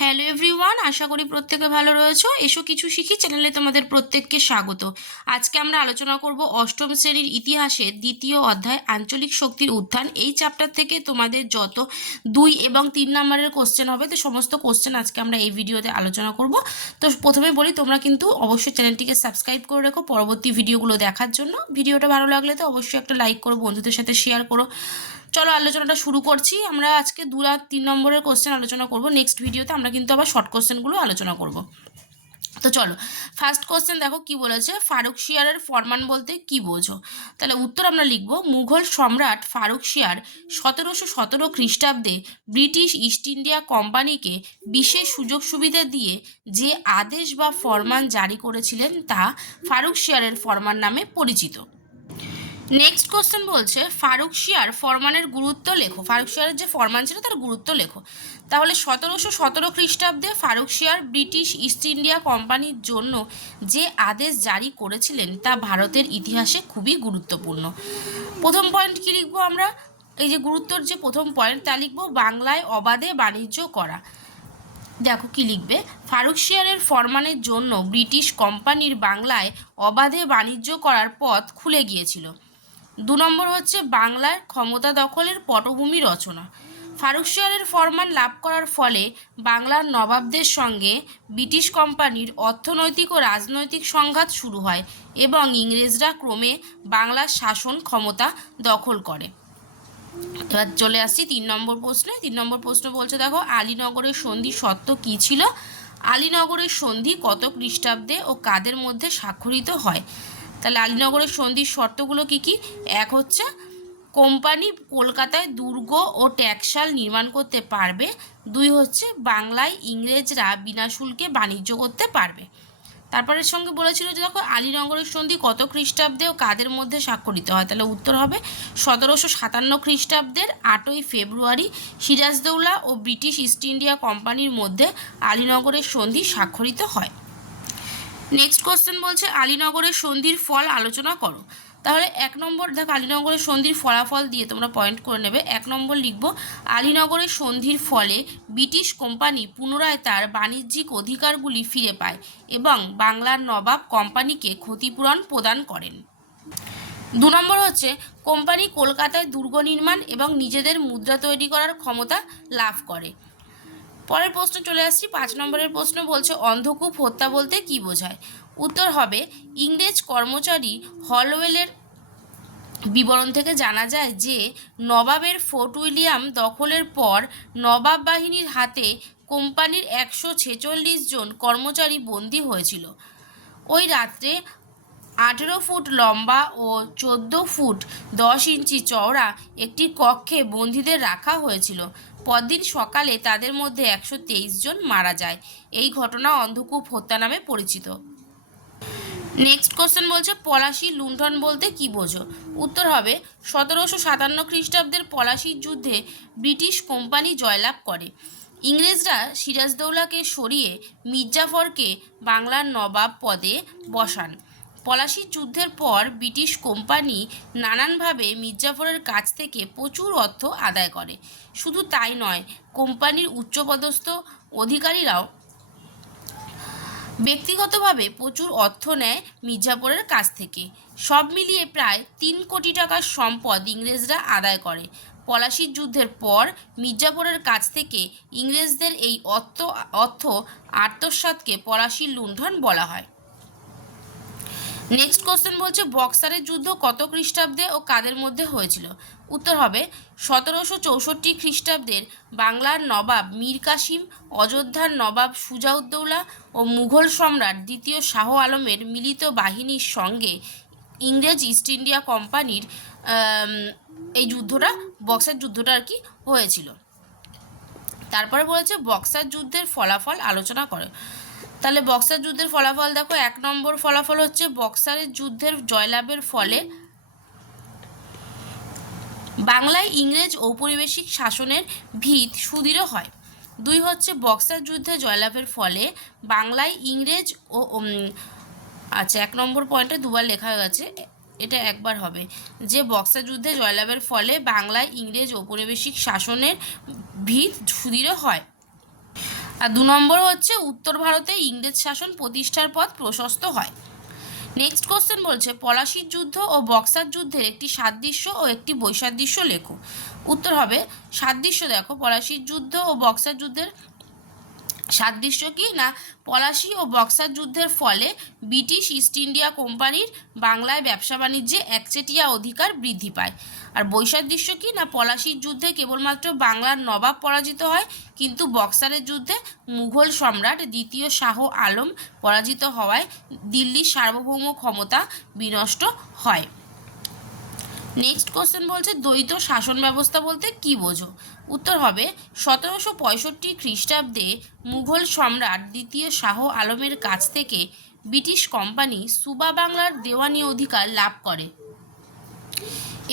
Hello everyone আশা করি প্রত্যেকে ভালো রয়েছো। এসো কিছু শিখি, চ্যানেলে তোমাদের প্রত্যেককে স্বাগত। আজকে আমরা আলোচনা করব অষ্টম শ্রেণির ইতিহাসে দ্বিতীয় অধ্যায় আঞ্চলিক শক্তির উত্থান। এই চ্যাপ্টার থেকে তোমাদের যত দুই এবং তিন নম্বরের কোশ্চেন হবে, তো সমস্ত কোশ্চেন আজকে আমরা এই ভিডিওতে আলোচনা করব। তো প্রথমে বলি, তোমরা কিন্তু অবশ্যই চ্যানেলটিকে সাবস্ক্রাইব করে রেখো পরবর্তী ভিডিওগুলো দেখার জন্য। ভিডিওটা ভালো লাগলে তো অবশ্যই একটা লাইক করো, বন্ধুদের সাথে শেয়ার করো। চলো আলোচনাটা শুরু করছি। আমরা আজকে দু আর তিন নম্বরের কোশ্চেন আলোচনা করব। নেক্সট ভিডিওতে আমরা কিন্তু আবার শর্ট কোশ্চেনগুলো আলোচনা করব। তো চলো ফার্স্ট কোশ্চেন দেখো কি বলেছে? ফারুক শিয়ারের ফরমান বলতে কি বোঝো? তাহলে উত্তর আমরা লিখব, মুঘল সম্রাট ফারুক শিয়ার সতেরোশো সতেরো খ্রিস্টাব্দে ব্রিটিশ ইস্ট ইন্ডিয়া কোম্পানিকে বিশেষ সুযোগ সুবিধা দিয়ে যে আদেশ বা ফরমান জারি করেছিলেন তা ফারুক শিয়ারের ফরমান নামে পরিচিত। নেক্সট কোশ্চেন বলছে, ফারুক শিয়ার ফরমানের গুরুত্ব লেখো। ফারুক শিয়ারের যে ফরমান ছিল তার গুরুত্ব লেখো। তাহলে সতেরোশো সতেরো খ্রিস্টাব্দে Farrukh Siyar British East India কোম্পানির জন্য যে আদেশ জারি করেছিলেন, তা ভারতের ইতিহাসে খুবই গুরুত্বপূর্ণ। প্রথম পয়েন্ট কী লিখব আমরা? এই যে গুরুত্বর যে প্রথম পয়েন্ট তা লিখব, বাংলায় অবাধে বাণিজ্য করা। দেখো কি লিখবে, ফারুক শিয়ারের ফরমানের জন্য ব্রিটিশ কোম্পানির বাংলায় অবাধে বাণিজ্য করার পথ খুলে গিয়েছিল। দু নম্বর হচ্ছে বাংলার ক্ষমতা দখলের পটভূমি রচনা। ফারুক শিয়ারের ফরমান লাভ করার ফলে বাংলার নবাবদের সঙ্গে ব্রিটিশ কোম্পানির অর্থনৈতিক ও রাজনৈতিক সংঘাত শুরু হয় এবং ইংরেজরা ক্রমে বাংলার শাসন ক্ষমতা দখল করে। এবার চলে আসছি তিন নম্বর প্রশ্নে। তিন নম্বর প্রশ্ন বলছে, দেখো, আলীনগরের সন্ধি সত্য কী ছিল? আলীনগরের সন্ধি কত খ্রিস্টাব্দে ও কাদের মধ্যে স্বাক্ষরিত হয়? তাহলে আলীনগরের সন্ধির শর্তগুলো কি কি? এক হচ্ছে, কোম্পানি কলকাতায় দুর্গ ও ট্যাক্সাল নির্মাণ করতে পারবে। দুই হচ্ছে, বাংলায় ইংরেজরা বিনা শুল্কে বাণিজ্য করতে পারবে। তারপরের সঙ্গে বলেছিল যে, দেখো, আলীনগরের সন্ধি কত খ্রিস্টাব্দে ও কাদের মধ্যে স্বাক্ষরিত হয়? তাহলে উত্তর হবে, সতেরোশো সাতান্ন খ্রিস্টাব্দের আটই ফেব্রুয়ারি সিরাজদৌলা ও ব্রিটিশ ইস্ট ইন্ডিয়া কোম্পানির মধ্যে আলীনগরের সন্ধি স্বাক্ষরিত হয়। নেক্সট কোশ্চেন বলছে আলীনগরের সন্ধির ফল আলোচনা করো। তাহলে এক নম্বর, দেখ আলীনগরের সন্ধির ফলাফল দিয়ে তোমরা পয়েন্ট করে নেবে। এক নম্বর লিখব আলীনগরের সন্ধির ফলে ব্রিটিশ কোম্পানি পুনরায় তার বাণিজ্যিক অধিকারগুলি ফিরে পায় এবং বাংলার নবাব কোম্পানিকে ক্ষতিপূরণ প্রদান করেন। দু নম্বর হচ্ছে, কোম্পানি কলকাতায় দুর্গ নির্মাণ এবং নিজেদের মুদ্রা তৈরি করার ক্ষমতা লাভ করে। পরের প্রশ্ন চলে আসছি। পাঁচ নম্বরের প্রশ্ন বলছে, অন্ধকূপ হত্যা বলতে কি বোঝায়? উত্তর হবে, ইংরেজ কর্মচারী হলওয়েলের বিবরণ থেকে জানা যায় যে, নবাবের ফোর্ট উইলিয়াম দখলের পর নবাব বাহিনীর হাতে কোম্পানির একশো ছেচল্লিশ জন কর্মচারী বন্দী হয়েছিল। ওই রাত্রে আঠেরো ফুট লম্বা ও চোদ্দ ফুট দশ ইঞ্চি চওড়া একটি কক্ষে বন্দীদের রাখা হয়েছিল। পরদিন সকালে তাদের মধ্যে একশো তেইশ জন মারা যায়। এই ঘটনা অন্ধকূপ হত্যা নামে পরিচিত। নেক্সট কোশ্চেন বলছে, পলাশি লুণ্ঠন বলতে কি বোঝো? উত্তর হবে, সতেরোশো সাতান্ন খ্রিস্টাব্দের পলাশির যুদ্ধে ব্রিটিশ কোম্পানি জয়লাভ করে। ইংরেজরা সিরাজদৌলাকে সরিয়ে মির্জাফরকে বাংলার নবাব পদে বসান। পলাশির যুদ্ধের পর ব্রিটিশ কোম্পানি নানানভাবে মির্জাফরের কাছ থেকে প্রচুর অর্থ আদায় করে। শুধু তাই নয়, কোম্পানির উচ্চপদস্থ অধিকারীরাও ব্যক্তিগতভাবে প্রচুর অর্থ নেয় মির্জাপুরের কাছ থেকে। সব মিলিয়ে প্রায় তিন কোটি টাকার সম্পদ ইংরেজরা আদায় করে। পলাশির যুদ্ধের পর মির্জাপুরের কাছ থেকে ইংরেজদের এই অর্থ অর্থ আত্মসাতকে পলাশির লুণ্ঠন বলা হয়। নেক্সট কোশ্চেন বলছে বক্সারের যুদ্ধ কত খ্রিস্টাব্দে ও কাদের মধ্যে হয়েছিল? উত্তর হবে, সতেরোশো চৌষট্টি খ্রিস্টাব্দের বাংলার নবাব মীর কাসিম, অযোধ্যার নবাব সুজাউদ্দৌলা ও মুঘল সম্রাট দ্বিতীয় শাহ আলমের মিলিত বাহিনীর সঙ্গে ইংরেজ ইস্ট ইন্ডিয়া কোম্পানির এই যুদ্ধটা বক্সার যুদ্ধটা আর কি হয়েছিল। তারপরে বলেছে বক্সার যুদ্ধের ফলাফল আলোচনা করে। তাহলে বক্সার যুদ্ধের ফলাফল দেখো, এক নম্বর ফলাফল হচ্ছে বক্সারের যুদ্ধের জয়লাভের ফলে বাংলায় ইংরেজ ঔপনিবেশিক শাসনের ভিত সুদৃঢ় হয়। দুই হচ্ছে বক্সার যুদ্ধে জয়লাভের ফলে বাংলায় ইংরেজ ও আচ্ছা এক নম্বর পয়েন্টে দুবার লেখা হয়ে গেছে এটা একবার হবে, যে বক্সার যুদ্ধে জয়লাভের ফলে বাংলায় ইংরেজ ঔপনিবেশিক শাসনের ভিত সুদৃঢ় হয়। আর দু নম্বর হচ্ছে, উত্তর ভারতে ইংরেজ শাসন প্রতিষ্ঠার পথ প্রশস্ত হয়। নেক্সট কোশ্চেন বলছে, পলাশির যুদ্ধ ও বক্সার যুদ্ধের একটি সাদৃশ্য ও একটি বৈসাদৃশ্য লেখো। উত্তর হবে, সাদৃশ্য দেখো, পলাশির যুদ্ধ ও বক্সার যুদ্ধের সাদৃশ্য কি না পলাশি ও বক্সার যুদ্ধের ফলে ব্রিটিশ ইস্ট ইন্ডিয়া কোম্পানির বাংলায় ব্যবসা বাণিজ্যে একচেটিয়া অধিকার বৃদ্ধি পায়। আর বৈসাদৃশ্য কি না পলাশির যুদ্ধে কেবলমাত্র বাংলার নবাব পরাজিত হয়, কিন্তু বক্সারের যুদ্ধে মুঘল সম্রাট দ্বিতীয় শাহ আলম পরাজিত হওয়ায় দিল্লির সার্বভৌম ক্ষমতা বিনষ্ট হয়। নেক্সট কোশ্চেন বলছে, দ্বৈত শাসন ব্যবস্থা বলতে কি বোঝো? উত্তর হবে, সতেরোশো পঁয়ষট্টি খ্রিস্টাব্দে মুঘল সম্রাট দ্বিতীয় শাহ আলমের কাছ থেকে ব্রিটিশ কোম্পানি সুবা বাংলার দেওয়ানি অধিকার লাভ করে।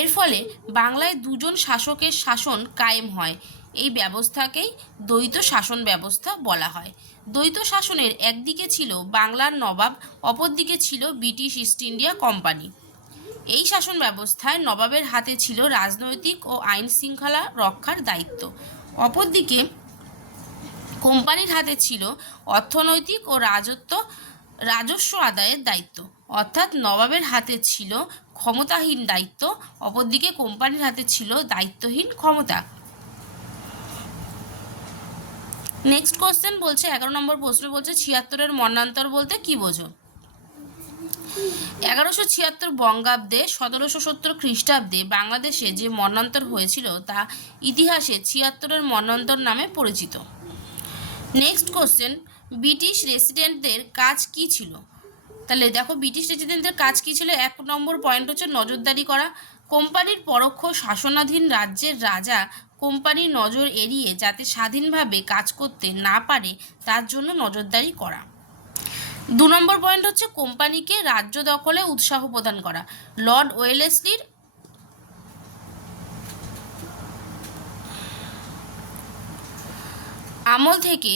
এর ফলে বাংলায় দুজন শাসকের শাসন কায়েম হয়। এই ব্যবস্থাকেই দ্বৈত শাসন ব্যবস্থা বলা হয়। দ্বৈত শাসনের একদিকে ছিল বাংলার নবাব, অপরদিকে ছিল ব্রিটিশ ইস্ট ইন্ডিয়া কোম্পানি। এই শাসন ব্যবস্থায় নবাবের হাতে ছিল রাজনৈতিক ও আইন শৃঙ্খলা রক্ষার দায়িত্ব। অপরদিকে কোম্পানির হাতে ছিল অর্থনৈতিক ও রাজত্ব, রাজস্ব আদায়ের দায়িত্ব। অর্থাৎ নবাবের হাতে ছিল ক্ষমতাহীন দায়িত্ব, অপরদিকে কোম্পানির হাতে ছিল দায়িত্বহীন ক্ষমতা। নেক্সট কোশ্চেন বলছে, এগারো নম্বর প্রশ্ন বলছে, ছিয়াত্তরের মন্নান্তর বলতে কি বোঝো? এগারোশো ছিয়াত্তর বঙ্গাব্দে, সতেরোশো সত্তর খ্রিস্টাব্দে বাংলাদেশে যে মন্বন্তর হয়েছিল তা ইতিহাসে ছিয়াত্তরের মন্বন্তর নামে পরিচিত। নেক্সট কোশ্চেন ব্রিটিশ রেসিডেন্টদের কাজ কি ছিল? তাহলে দেখো, ব্রিটিশ রেসিডেন্টদের কাজ কি ছিল? এক নম্বর পয়েন্ট হচ্ছে নজরদারি করা। কোম্পানির পরোক্ষ শাসনাধীন রাজ্যের রাজা কোম্পানির নজর এড়িয়ে যাতে স্বাধীনভাবে কাজ করতে না পারে, তার জন্য নজরদারি করা। দু নম্বর পয়েন্ট হচ্ছে কোম্পানিকে রাজ্য দখলে উৎসাহ প্রদান করা। লর্ড ওয়েলেসলির আমল থেকে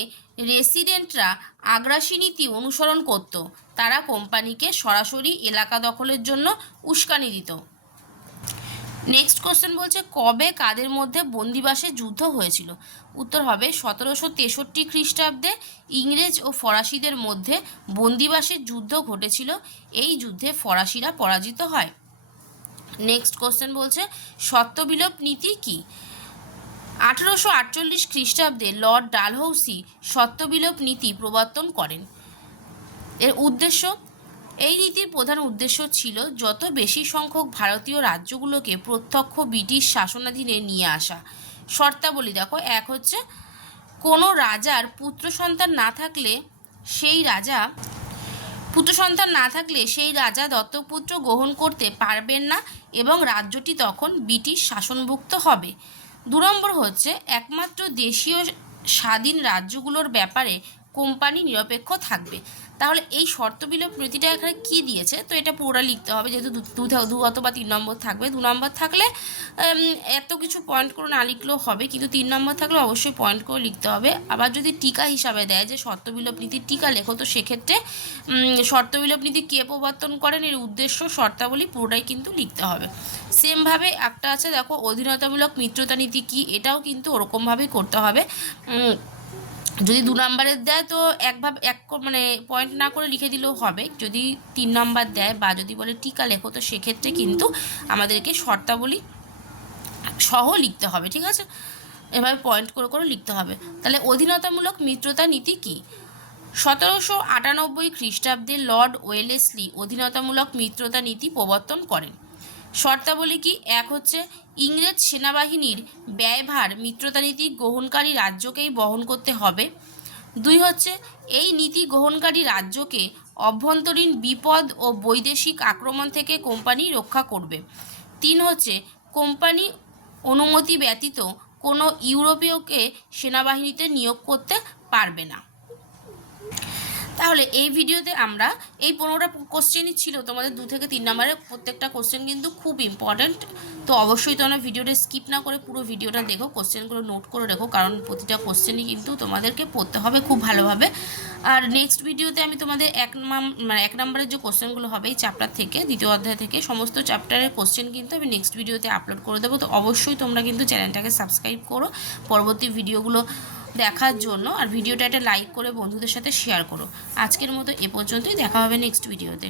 রেসিডেন্টরা আগ্রাসী নীতি অনুসরণ করত। তারা কোম্পানিকে সরাসরি এলাকা দখলের জন্য উস্কানি দিত। নেক্সট কোশ্চেন বলছে, কবে কাদের মধ্যে বন্দিবাসে যুদ্ধ হয়েছিল? উত্তর হবে, সতেরোশো তেষট্টি খ্রিস্টাব্দে ইংরেজ ও ফরাসিদের মধ্যে বন্দিবাসের যুদ্ধ ঘটেছিল। এই যুদ্ধে ফরাসিরা পরাজিত হয়। নেক্সট কোশ্চেন বলছে, সত্যবিলোপ নীতি কি? আঠেরোশো আটচল্লিশ খ্রিস্টাব্দে লর্ড ডালহৌসি সত্যবিলোপ নীতি প্রবর্তন করেন। এর উদ্দেশ্য এই নীতির প্রধান উদ্দেশ্য ছিল যত বেশি সংখ্যক ভারতীয় রাজ্যগুলোকে প্রত্যক্ষ ব্রিটিশ শাসনাধীনে নিয়ে আসা। শর্তাবলী দেখো, এক হচ্ছে, কোনো রাজার পুত্র সন্তান না থাকলে সেই রাজা, পুত্র সন্তান না থাকলে সেই রাজা দত্তপুত্র গ্রহণ করতে পারবেন না এবং রাজ্যটি তখন ব্রিটিশ শাসনভুক্ত হবে। দু নম্বর হচ্ছে, একমাত্র দেশীয় স্বাধীন রাজ্যগুলোর ব্যাপারে কোম্পানি নিরপেক্ষ থাকবে। তাহলে এই শর্ত বিলোপ নীতিটা এখানে কী দিয়েছে? তো এটা পুরোটা লিখতে হবে যেহেতু দু দু অথবা তিন নম্বর থাকবে। দু নম্বর থাকলে এত কিছু পয়েন্ট করে না লিখলেও হবে, কিন্তু তিন নম্বর থাকলে অবশ্যই পয়েন্ট করে লিখতে হবে। আবার যদি টিকা হিসাবে দেয় যে শর্ত বিলোপ নীতির টিকা লেখো, তো সেক্ষেত্রে শর্ত বিলোপ নীতি কে প্রবর্তন করেন? এর উদ্দেশ্য শর্তাবলী পুরোটাই কিন্তু লিখতে হবে। সেমভাবে একটা আছে, দেখো, অধীনতামূলক মিত্রতা নীতি কী? এটাও কিন্তু ওরকমভাবেই করতে হবে। যদি দু নাম্বারের দেয় তো একভাবে এক মানে পয়েন্ট না করে লিখে দিলেও হবে। যদি তিন নাম্বার দেয় বা যদি বলে টিকা লেখো, তো সেক্ষেত্রে কিন্তু আমাদেরকে শর্তাবলী সহ লিখতে হবে, ঠিক আছে? এভাবে পয়েন্ট করে করে লিখতে হবে। তাহলে অধীনতামূলক মিত্রতা নীতি কী? সতেরোশো আটানব্বই খ্রিস্টাব্দে লর্ড ওয়েলেসলি অধীনতামূলক মিত্রতা নীতি প্রবর্তন করেন। শর্তাবলী কি? এক হচ্ছে, ইংরেজ সেনাবাহিনীর ব্যয়ভার মিত্রতানীতি গ্রহণকারী রাজ্যকেই বহন করতে হবে। দুই হচ্ছে, এই নীতি গ্রহণকারী রাজ্যকে অভ্যন্তরীণ বিপদ ও বৈদেশিক আক্রমণ থেকে কোম্পানি রক্ষা করবে। তিন হচ্ছে, কোম্পানি অনুমতি ব্যতীত কোনো ইউরোপীয়কে সেনাবাহিনীতে নিয়োগ করতে পারবে না। তাহলে এই ভিডিওতে আমরা এই পনেরোটা কোশ্চেনই ছিল, তোমাদের দু থেকে তিন নম্বরের প্রত্যেকটা কোশ্চেন কিন্তু খুব ইম্পর্ট্যান্ট তো অবশ্যই তোমরা ভিডিওটা স্কিপ না করে পুরো ভিডিওটা দেখো কোশ্চেনগুলো নোট করে রেখো, কারণ প্রতিটা কোশ্চেনই কিন্তু তোমাদেরকে পড়তে হবে খুব ভালোভাবে। আর নেক্সট ভিডিওতে আমি তোমাদের এক মানে এক নম্বরের যে কোশ্চেনগুলো হবে, এই চ্যাপ্টার থেকে, দ্বিতীয় অধ্যায় থেকে, সমস্ত চ্যাপ্টারের কোশ্চেন কিন্তু আমি নেক্সট ভিডিওতে আপলোড করে দেবো। তো অবশ্যই তোমরা কিন্তু চ্যানেলটাকে সাবস্ক্রাইব করো। পরবর্তী ভিডিওগুলো দেখার জন্য আর ভিডিওটা একটা লাইক করে বন্ধুদের সাথে শেয়ার করো। আজকের মতো এ পর্যন্তই, দেখা হবে নেক্সট ভিডিওতে